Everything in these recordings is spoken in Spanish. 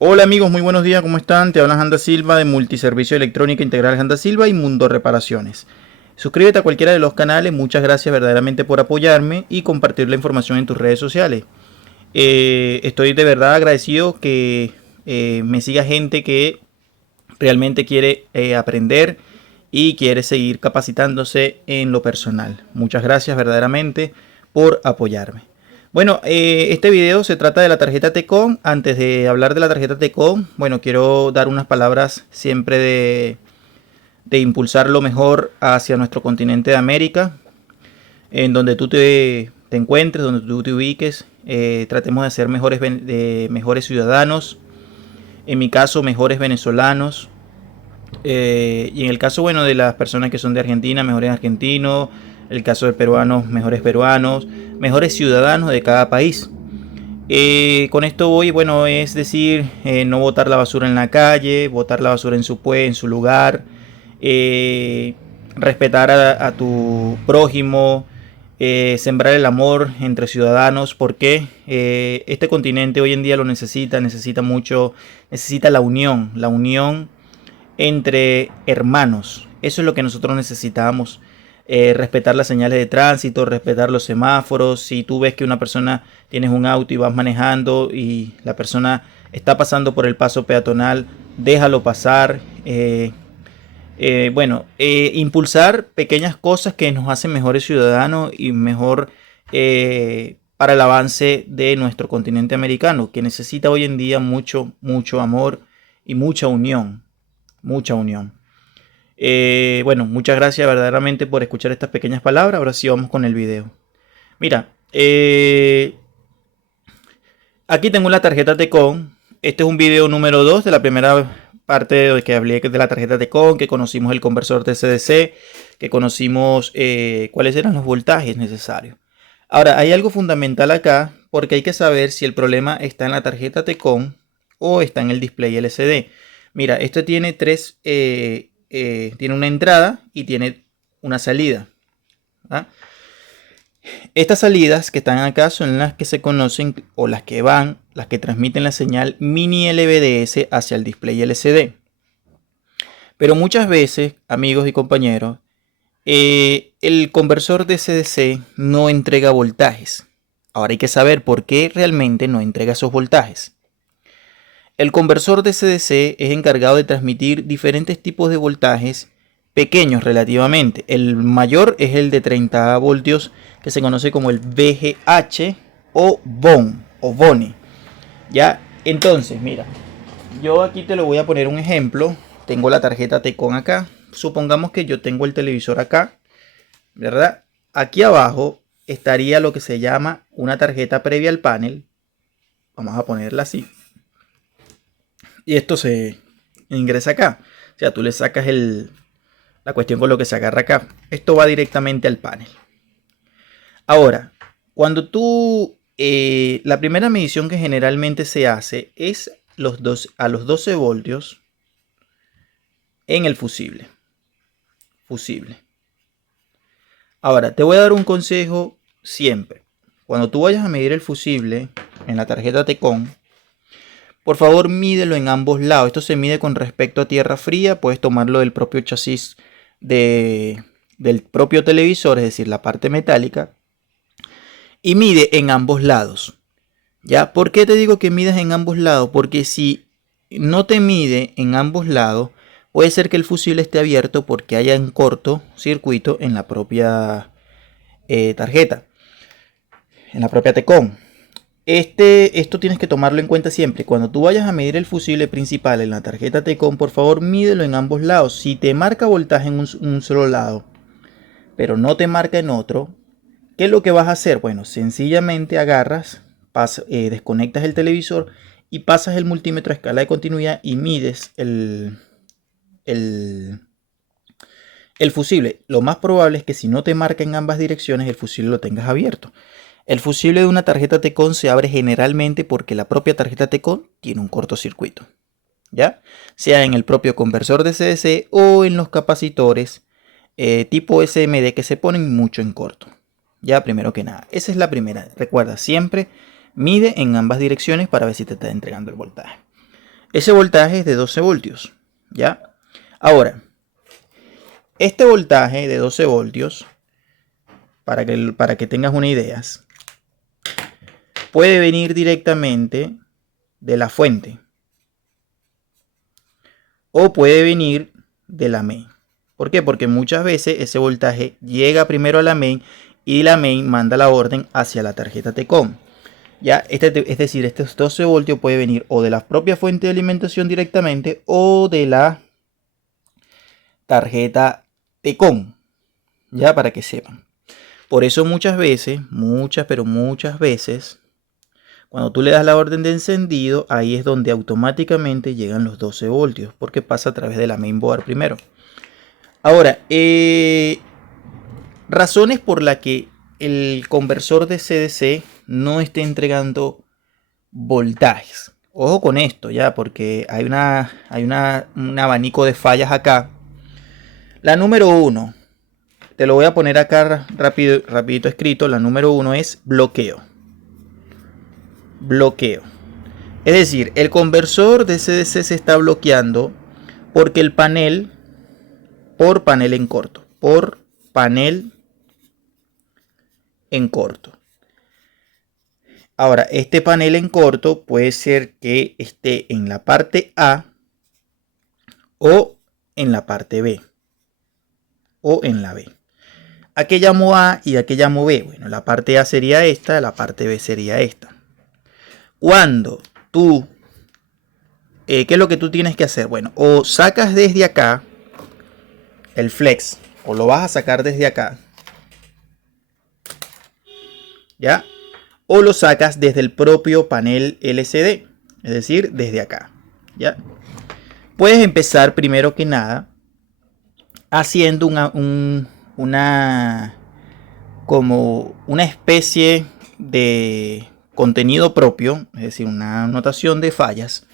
Hola amigos, muy buenos días, ¿cómo están? Te habla Janda Silva de Multiservicio Electrónica Integral Janda Silva y Mundo Reparaciones. Suscríbete a cualquiera de los canales, muchas gracias verdaderamente por apoyarme y compartir la información en tus redes sociales. Estoy de verdad agradecido que me siga gente que realmente quiere aprender y quiere seguir capacitándose en lo personal. Muchas gracias verdaderamente por apoyarme. Bueno, este video se trata de la tarjeta Tecon. Antes de hablar de la tarjeta Tecon, bueno, quiero dar unas palabras siempre de impulsar lo mejor hacia nuestro continente de América, en donde tú te encuentres, donde tú te ubiques. Tratemos de ser mejores ciudadanos, en mi caso, mejores venezolanos. Y en el caso, bueno, de las personas que son de Argentina, mejores argentinos. El caso de peruanos, mejores ciudadanos de cada país. Con esto voy, bueno, es decir, no botar la basura en la calle, botar la basura en su lugar, eh, respetar a tu prójimo, sembrar el amor entre ciudadanos, porque este continente hoy en día lo necesita mucho, necesita la unión entre hermanos. Eso es lo que nosotros necesitamos. Respetar las señales de tránsito, respetar los semáforos. Si tú ves que una persona, tienes un auto y vas manejando y la persona está pasando por el paso peatonal, déjalo pasar. Impulsar pequeñas cosas que nos hacen mejores ciudadanos y mejor para el avance de nuestro continente americano, que necesita hoy en día mucho amor y mucha unión. Mucha unión. Bueno, muchas gracias verdaderamente por escuchar estas pequeñas palabras. Ahora sí vamos con el video. Mira, aquí tengo la tarjeta Tecon. Este es un video número 2 de la primera parte de que hablé de la tarjeta Tecon, que conocimos el conversor TCDC, que conocimos cuáles eran los voltajes necesarios. Ahora, hay algo fundamental acá, porque hay que saber si el problema está en la tarjeta Tecon o está en el display LCD. Mira, esto tiene tiene una entrada y tiene una salida. ¿Ah? Estas salidas que están acá son las que se conocen o las que transmiten la señal mini LVDS hacia el display LCD. Pero muchas veces, amigos y compañeros, el conversor DC-DC no entrega voltajes. Ahora hay que saber por qué realmente no entrega esos voltajes. El conversor DC-DC es encargado de transmitir diferentes tipos de voltajes pequeños relativamente. El mayor es el de 30 voltios que se conoce como el VGH o BONE. Ya, entonces, mira, yo aquí te lo voy a poner un ejemplo. Tengo la tarjeta Tecon acá. Supongamos que yo tengo el televisor acá, ¿verdad? Aquí abajo estaría lo que se llama una tarjeta previa al panel. Vamos a ponerla así. Y esto se ingresa acá. O sea, tú le sacas la cuestión con lo que se agarra acá. Esto va directamente al panel. Ahora, cuando la primera medición que generalmente se hace es a los 12 voltios en el fusible. Ahora, te voy a dar un consejo siempre. Cuando tú vayas a medir el fusible en la tarjeta Tecon, por favor, mídelo en ambos lados. Esto se mide con respecto a tierra fría. Puedes tomarlo del propio chasis del propio televisor, es decir, la parte metálica. Y mide en ambos lados. ¿Ya? ¿Por qué te digo que midas en ambos lados? Porque si no te mide en ambos lados, puede ser que el fusible esté abierto porque haya un cortocircuito en la propia tarjeta, en la propia Tecon. Esto tienes que tomarlo en cuenta siempre. Cuando tú vayas a medir el fusible principal en la tarjeta Tecon, por favor mídelo en ambos lados. Si te marca voltaje en un solo lado, pero no te marca en otro, ¿qué es lo que vas a hacer? Bueno, sencillamente agarras, desconectas el televisor y pasas el multímetro a escala de continuidad y mides el fusible. Lo más probable es que si no te marca en ambas direcciones, el fusible lo tengas abierto. El fusible de una tarjeta Tecon se abre generalmente porque la propia tarjeta Tecon tiene un cortocircuito, ¿ya? Sea en el propio conversor de CDC o en los capacitores tipo SMD que se ponen mucho en corto. Ya, primero que nada, esa es la primera. Recuerda, siempre mide en ambas direcciones para ver si te está entregando el voltaje. Ese voltaje es de 12 voltios, ¿ya? Ahora, este voltaje de 12 voltios, para que tengas una idea, puede venir directamente de la fuente o puede venir de la main. ¿Por qué? Porque muchas veces ese voltaje llega primero a la main y la main manda la orden hacia la tarjeta T-Con. Ya, es decir, estos 12 voltios puede venir o de la propia fuente de alimentación directamente o de la tarjeta T-Con. Ya, para que sepan. Por eso muchas veces, muchas veces, cuando tú le das la orden de encendido, ahí es donde automáticamente llegan los 12 voltios, porque pasa a través de la mainboard primero. Ahora, razones por las que el conversor de CDC no esté entregando voltajes. Ojo con esto, ya, porque hay un abanico de fallas acá. La número 1, te lo voy a poner acá rapidito escrito. La número 1 es bloqueo. Bloqueo. Es decir, el conversor de CDC se está bloqueando porque el panel, por panel en corto, Ahora, este panel en corto puede ser que esté en la parte A o en la parte B o en la B. ¿A qué llamo A y a qué llamo B? Bueno, la parte A sería esta, la parte B sería esta. Cuando tú, ¿qué es lo que tú tienes que hacer? Bueno, o sacas desde acá el flex, o lo vas a sacar desde acá, ¿ya? O lo sacas desde el propio panel LCD, es decir, desde acá, ¿ya? Puedes empezar primero que nada haciendo como una especie de contenido propio, es decir, una anotación de fallas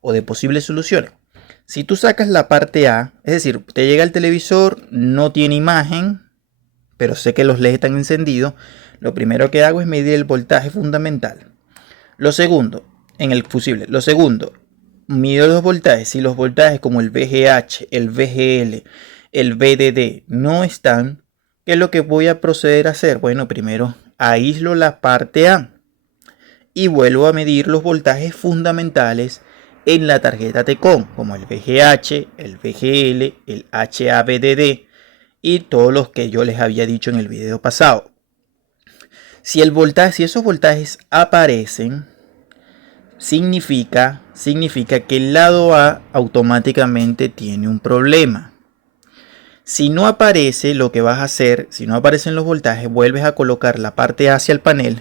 o de posibles soluciones. Si tú sacas la parte A, es decir, te llega el televisor, no tiene imagen, pero sé que los LEDs están encendidos, lo primero que hago es medir el voltaje fundamental. Lo segundo, en el fusible, mido los voltajes. Si los voltajes como el VGH, el VGL, el VDD no están, ¿qué es lo que voy a proceder a hacer? Bueno, primero aíslo la parte A y vuelvo a medir los voltajes fundamentales en la tarjeta T-Con, como el VGH, el VGL, el HAVDD y todos los que yo les había dicho en el video pasado. Si esos voltajes aparecen, significa que el lado A automáticamente tiene un problema. Si no aparece, lo que vas a hacer, si no aparecen los voltajes, vuelves a colocar la parte A hacia el panel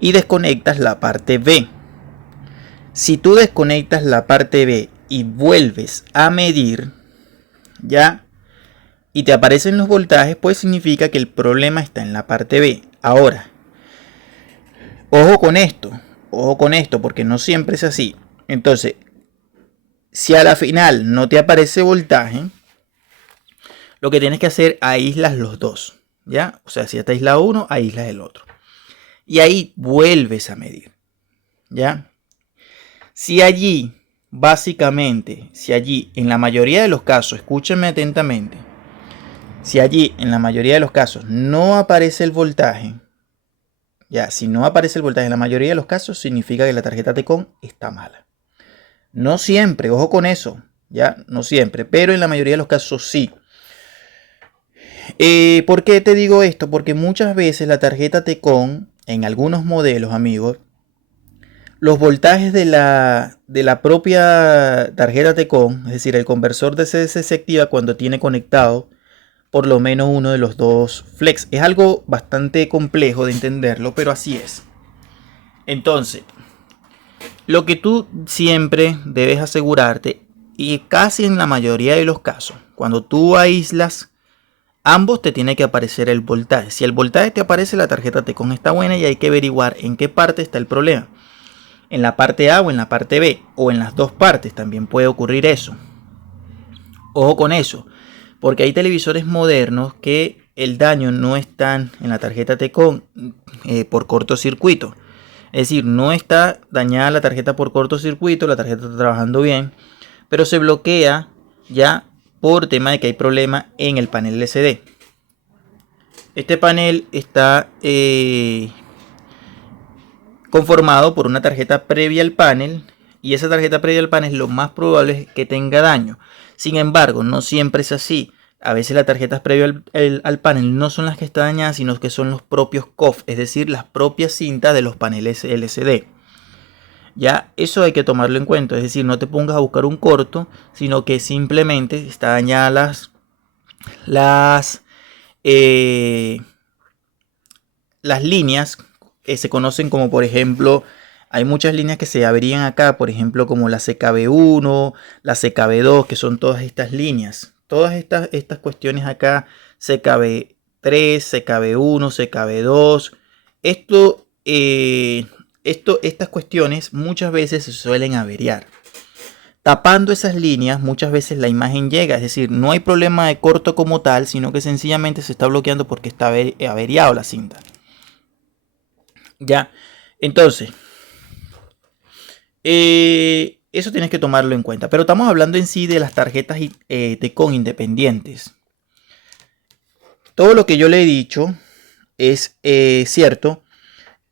y desconectas la parte B. Si tú desconectas la parte B y vuelves a medir, ya, y te aparecen los voltajes, pues significa que el problema está en la parte B. Ahora, ojo con esto, porque no siempre es así. Entonces, si a la final no te aparece voltaje, lo que tienes que hacer, aíslas los dos, ¿ya? O sea, si ya te aísla uno, aíslas el otro. Y ahí vuelves a medir, ¿ya? Si allí, en la mayoría de los casos, escúchenme atentamente, si allí, en la mayoría de los casos, no aparece el voltaje, ya, si no aparece el voltaje en la mayoría de los casos, significa que la tarjeta T-Con está mala. No siempre, ojo con eso, ya, no siempre, pero en la mayoría de los casos sí. ¿Por qué te digo esto? Porque muchas veces la tarjeta T-Con, en algunos modelos, amigos, los voltajes de la propia tarjeta T-Con, es decir, el conversor de CDC se activa cuando tiene conectado por lo menos uno de los dos flex. Es algo bastante complejo de entenderlo, pero así es. Entonces, lo que tú siempre debes asegurarte, y casi en la mayoría de los casos, cuando tú aíslas, ambos te tiene que aparecer el voltaje. Si el voltaje te aparece, la tarjeta T-Con está buena y hay que averiguar en qué parte está el problema. En la parte A o en la parte B, o en las dos partes también puede ocurrir eso. Ojo con eso, porque hay televisores modernos que el daño no está en la tarjeta T-Con por cortocircuito. Es decir, no está dañada la tarjeta por cortocircuito, la tarjeta está trabajando bien, pero se bloquea ya por tema de que hay problema en el panel LCD. Este panel está conformado por una tarjeta previa al panel, y esa tarjeta previa al panel lo más probable es que tenga daño. Sin embargo, no siempre es así. A veces las tarjetas previas al panel no son las que están dañadas, sino que son los propios COF, es decir, las propias cintas de los paneles LCD. Ya eso hay que tomarlo en cuenta, es decir, no te pongas a buscar un corto, sino que simplemente está dañadas las líneas que se conocen como, por ejemplo, hay muchas líneas que se averían acá, por ejemplo, como la CKB1, la CKB2, que son todas estas líneas. Todas estas cuestiones acá, CKB3, CKB1, CKB2. Estas cuestiones muchas veces se suelen averiar. Tapando esas líneas, muchas veces la imagen llega, es decir, no hay problema de corto como tal, sino que sencillamente se está bloqueando porque está averiado la cinta. Ya, entonces, eso tienes que tomarlo en cuenta. Pero estamos hablando en sí de las tarjetas T-Con independientes. Todo lo que yo le he dicho es cierto.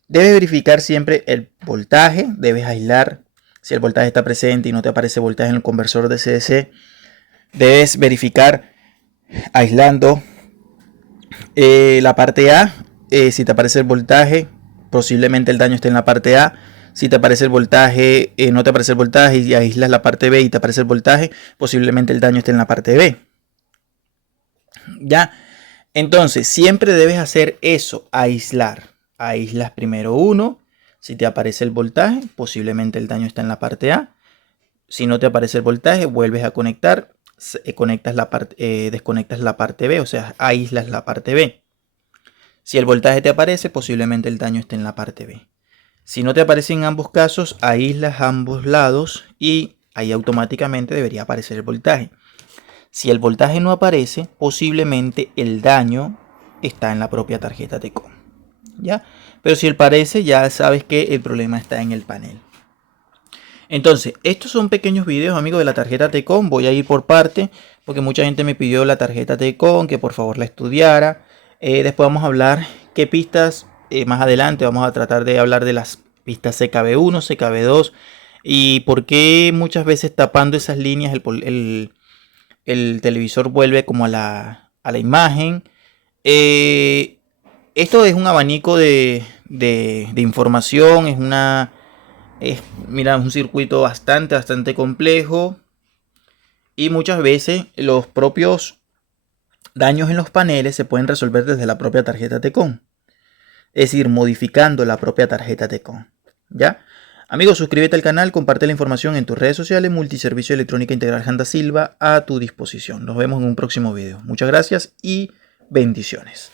Debes verificar siempre el voltaje, debes aislar. Si el voltaje está presente y no te aparece voltaje en el conversor de CDC, debes verificar aislando la parte A. Si te aparece el voltaje, posiblemente el daño esté en la parte A. Si te aparece el voltaje, no te aparece el voltaje y aíslas la parte B y te aparece el voltaje, posiblemente el daño esté en la parte B. Ya, entonces siempre debes hacer eso, aislar. Aíslas primero uno. Si te aparece el voltaje, posiblemente el daño está en la parte A. Si no te aparece el voltaje, vuelves a conectar, desconectas la parte B, o sea, aíslas la parte B. Si el voltaje te aparece, posiblemente el daño esté en la parte B. Si no te aparece en ambos casos, aíslas ambos lados y ahí automáticamente debería aparecer el voltaje. Si el voltaje no aparece, posiblemente el daño está en la propia tarjeta T-Con. ¿Ya? Pero si aparece, ya sabes que el problema está en el panel. Entonces, estos son pequeños videos, amigos, de la tarjeta T-Con. Voy a ir por parte, porque mucha gente me pidió la tarjeta T-Con, que por favor la estudiara. Después vamos a hablar qué pistas, más adelante vamos a tratar de hablar de las pistas CKB1, CKB2 y por qué muchas veces tapando esas líneas el televisor vuelve como a la imagen. Esto es un abanico de información, mira, es un circuito bastante complejo y muchas veces los propios daños en los paneles se pueden resolver desde la propia tarjeta T-Con, es decir, modificando la propia tarjeta T-Con. ¿Ya? Amigos, suscríbete al canal, comparte la información en tus redes sociales. Multiservicio Electrónica Integral Janda Silva a tu disposición. Nos vemos en un próximo video. Muchas gracias y bendiciones.